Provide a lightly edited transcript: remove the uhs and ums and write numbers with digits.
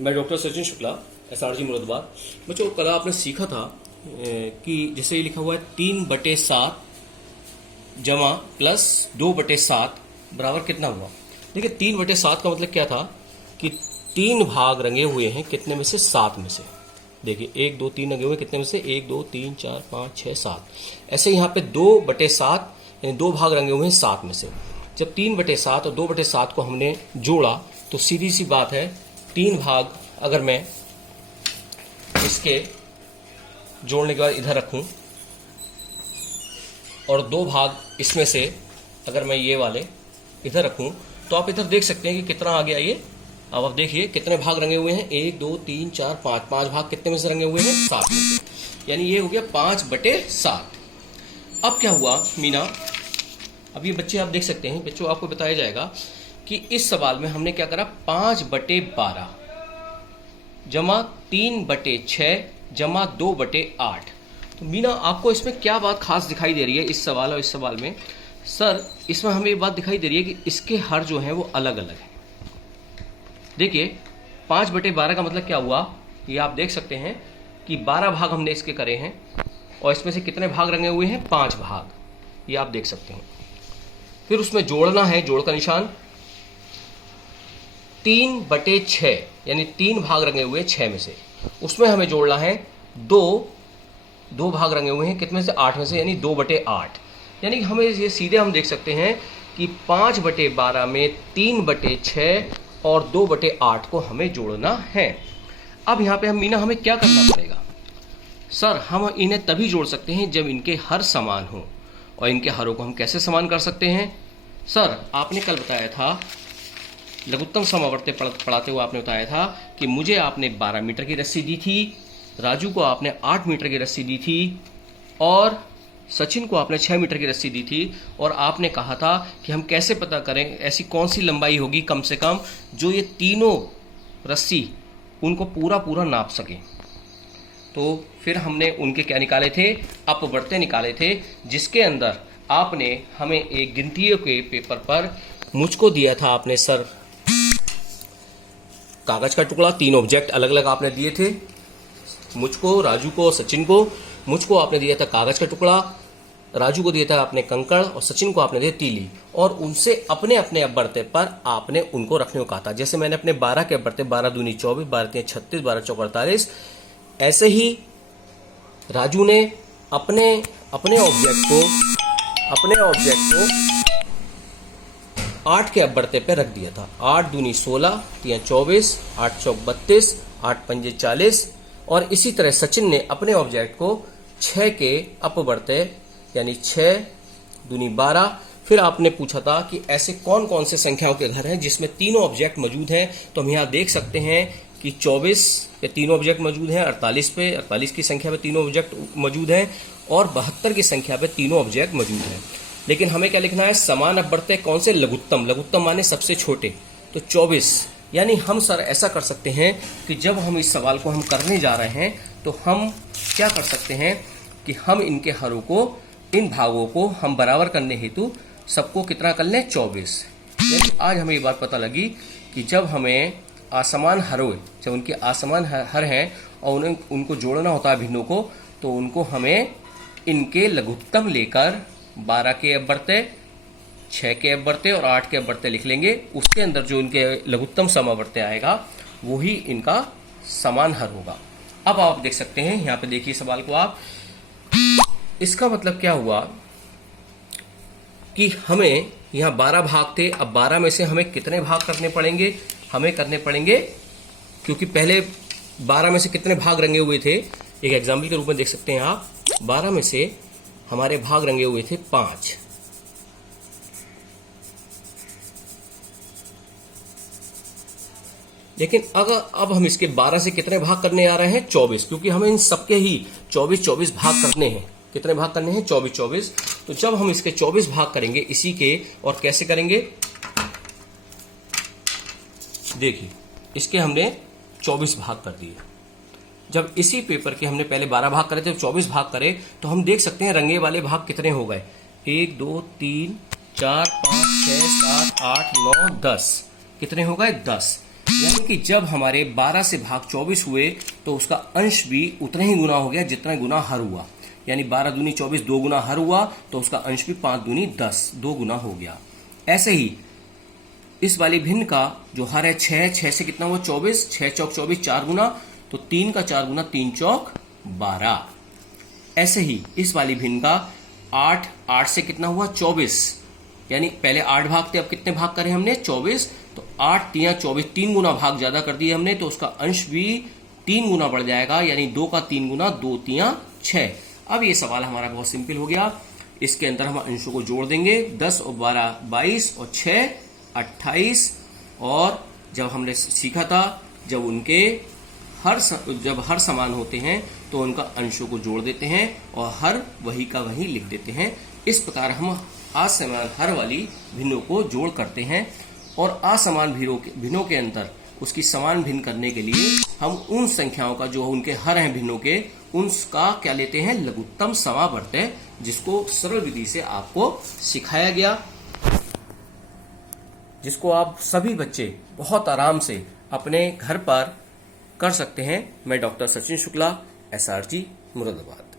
मैं doctor Sachin Shukla, SRG Moradabad. बच्चों, कल आपने सीखा था कि जैसे ये लिखा हुआ है 3/7 जमा प्लस 2/7 बराबर कितना हुआ। देखिए 3/7 का मतलब क्या था कि 3 भाग रंगे हुए हैं कितने में से, 7 में से। देखिए 1 2 3 रंगे हुए कितने में से, 1 2 3 4 5 6 7। ऐसे यहाँ पे 2/7 यानी 2 भाग रंगे हुए हैं 7 में से। जब 3/7 और 2/7 को हमने जोड़ा तो सीधी सी बात है, 3 भाग अगर मैं इसके जोड़ने के बाद इधर रखूं और 2 भाग इसमें से अगर मैं ये वाले इधर रखूं तो आप इधर देख सकते हैं कि कितना आ गया ये। अब आप देखिए कितने भाग रंगे हुए हैं, 1 2 3 4 5। 5 भाग कितने में से रंगे हुए हैं, 7 में से। यानी ये हो गया 5/7। अब क्या हुआ मीना, अब ये बच्चे आप देख सकते हैं, बच्चों आपको बताया जाएगा कि इस सवाल में हमने क्या करा, 5/12 जमा 3/6 जमा 2/8। तो मीना आपको इसमें क्या बात खास दिखाई दे रही है इस सवाल और इस सवाल में? सर, इसमें हमें ये बात दिखाई दे रही है कि इसके हर जो हैं वो अलग अलग हैं। देखिए 5/12 का मतलब क्या हुआ, ये आप देख सकते हैं कि 12 भाग हमने इसके करे हैं और इसमें से कितने भाग रंगे हुए हैं, 5 भाग। ये आप देख सकते हैं। फिर उसमें जोड़ना है, जोड़ का निशान 3/6 यानी 3 भाग रंगे हुए 6 में से। उसमें हमें जोड़ना है 2 भाग रंगे हुए हैं कितने में से, 8 में से, यानी 2/8। यानी हमें ये सीधे हम देख सकते हैं कि 5/12 में 3/6 और 2/8 को हमें जोड़ना है। अब यहाँ पे हम मीना हमें क्या करना पड़ेगा? सर, हम इन्हें तभी जोड़ सकते हैं जब इनके हर समान हो। और इनके हरों को हम कैसे समान कर सकते हैं? सर, आपने कल बताया था, लघुत्तम समावर्त पढ़ाते हुए आपने बताया था कि मुझे आपने 12 मीटर की रस्सी दी थी, राजू को आपने 8 मीटर की रस्सी दी थी और सचिन को आपने 6 मीटर की रस्सी दी थी। और आपने कहा था कि हम कैसे पता करें ऐसी कौन सी लंबाई होगी कम से कम जो ये तीनों रस्सी उनको पूरा नाप सके। तो फिर हमने उनके क्या निकाले थे, अपवर्त्य निकाले थे, जिसके अंदर आपने हमें एक गिनतियों के पेपर पर मुझको दिया था आपने सर कागज का टुकड़ा, 3 ऑब्जेक्ट अलग अलग आपने दिए थे, मुझको, राजू को, सचिन को। मुझको आपने दिया था कागज का टुकड़ा, राजू को दिया था आपने कंकड़ और सचिन को आपने दिया तीली। और उनसे अपने अपने अपवर्त्य पर आपने उनको रखने को कहा था। जैसे मैंने अपने 12 के अपवर्त्य 12 दूनी 24, 12 3 36, 12 चौक 48, ऐसे ही राजू ने अपने ऑब्जेक्ट को 8 के अपवर्त्य पे रख दिया था। 8 दूनी 16, 3 24, 8 चौक 32, 8 पंजे 40। और इसी तरह सचिन ने अपने ऑब्जेक्ट को 6 के अपवर्त्य यानी 6 दूनी 12। फिर आपने पूछा था कि ऐसे कौन कौन से संख्याओं के घर हैं जिसमें तीनों ऑब्जेक्ट मौजूद हैं। तो हम यहाँ देख सकते हैं कि 24 पे तीनों ऑब्जेक्ट मौजूद हैं, 48 की संख्या पे तीनों ऑब्जेक्ट मौजूद हैं और 72 की संख्या पे तीनों ऑब्जेक्ट मौजूद हैं। लेकिन हमें क्या लिखना है, समान अपवर्त्य कौन से, लघुत्तम माने सबसे छोटे, तो 24। यानी हम सर ऐसा कर सकते हैं कि जब हम इस सवाल को हम करने जा रहे हैं तो हम क्या कर सकते हैं कि हम इनके हरों को, इन भागों को हम बराबर करने हेतु सबको कितना कर लें, 24। यानी आज हमें ये बात पता लगी कि जब हमें असमान हर हो, जब उनके असमान हर हैं और उनको जोड़ना होता है भिन्नों को, तो उनको हमें इनके लघुत्तम लेकर 12 के अपवर्त्य, 6 के अपवर्त्य और 8 के अपवर्त्य लिख लेंगे। उसके अंदर जो इनके लघुत्तम समावर्त्य आएगा वो ही इनका समान हर होगा। अब आप देख सकते हैं, यहाँ पे देखिए सवाल को आप, इसका मतलब क्या हुआ कि हमें यहाँ 12 भाग थे, अब 12 में से हमें कितने भाग करने पड़ेंगे, हमें करने पड़ेंगे, क्योंकि पहले 12 में से कितने भाग रंगे हुए थे, एक एग्जाम्पल के रूप में देख सकते हैं आप, 12 में से हमारे भाग रंगे हुए थे 5। लेकिन अगर अब हम इसके 12 से कितने भाग करने आ रहे हैं, 24, क्योंकि हमें इन सबके ही 24 भाग करने हैं। कितने भाग करने हैं, 24। तो जब हम इसके 24 भाग करेंगे इसी के, और कैसे करेंगे, देखिए इसके हमने 24 भाग कर दिए। जब इसी पेपर के हमने पहले 12 भाग करे थे, 24 भाग करे, तो हम देख सकते हैं रंगे वाले भाग कितने हो गए, 1 2 3 4 5 6 7 8 9 10। कितने हो गए, 10। यानी कि जब हमारे 12 से भाग 24 हुए तो उसका अंश भी उतना ही गुना हो गया जितना गुना हर हुआ। यानी 12 दूनी 24, 2 गुना हर हुआ तो उसका अंश भी 5 दूनी 10, 2 गुना हो गया। ऐसे ही इस वाली भिन्न का जो हर है 6 से कितना हुआ 24, 6 चौक 24, 4 गुना, तो 3 का 4 गुना 3 चौक 12। ऐसे ही इस वाली भिन्न का 8 से कितना हुआ 24, यानी पहले 8 भाग थे, अब कितने भाग करे हमने 24, तो 8 तिया 24, 3 गुना भाग ज्यादा कर दिए हमने, तो उसका अंश भी 3 गुना बढ़ जाएगा, यानी 2 का 3 गुना 2 तिया 6। अब ये सवाल हमारा बहुत सिंपल हो गया। इसके अंदर हम अंशों को जोड़ देंगे, 10 और 12 22 और 6 28। और जब हमने सीखा था जब उनके जब हर समान होते हैं तो उनका अंशों को जोड़ देते हैं और हर वही का वही लिख देते हैं। इस प्रकार हम असमान हर वाली भिन्नों को जोड़ करते हैं और असमान भिन्नों के अंदर उसकी समान भिन्न करने के लिए हम उन संख्याओं का जो उनके हर हैं भिन्नों के, उनका क्या लेते हैं लघुत्तम समावर्त, जिसको सरल विधि से आपको सिखाया गया, जिसको आप सभी बच्चे बहुत आराम से अपने घर पर कर सकते हैं। मैं डॉक्टर सचिन शुक्ला, SRG, मुरादाबाद।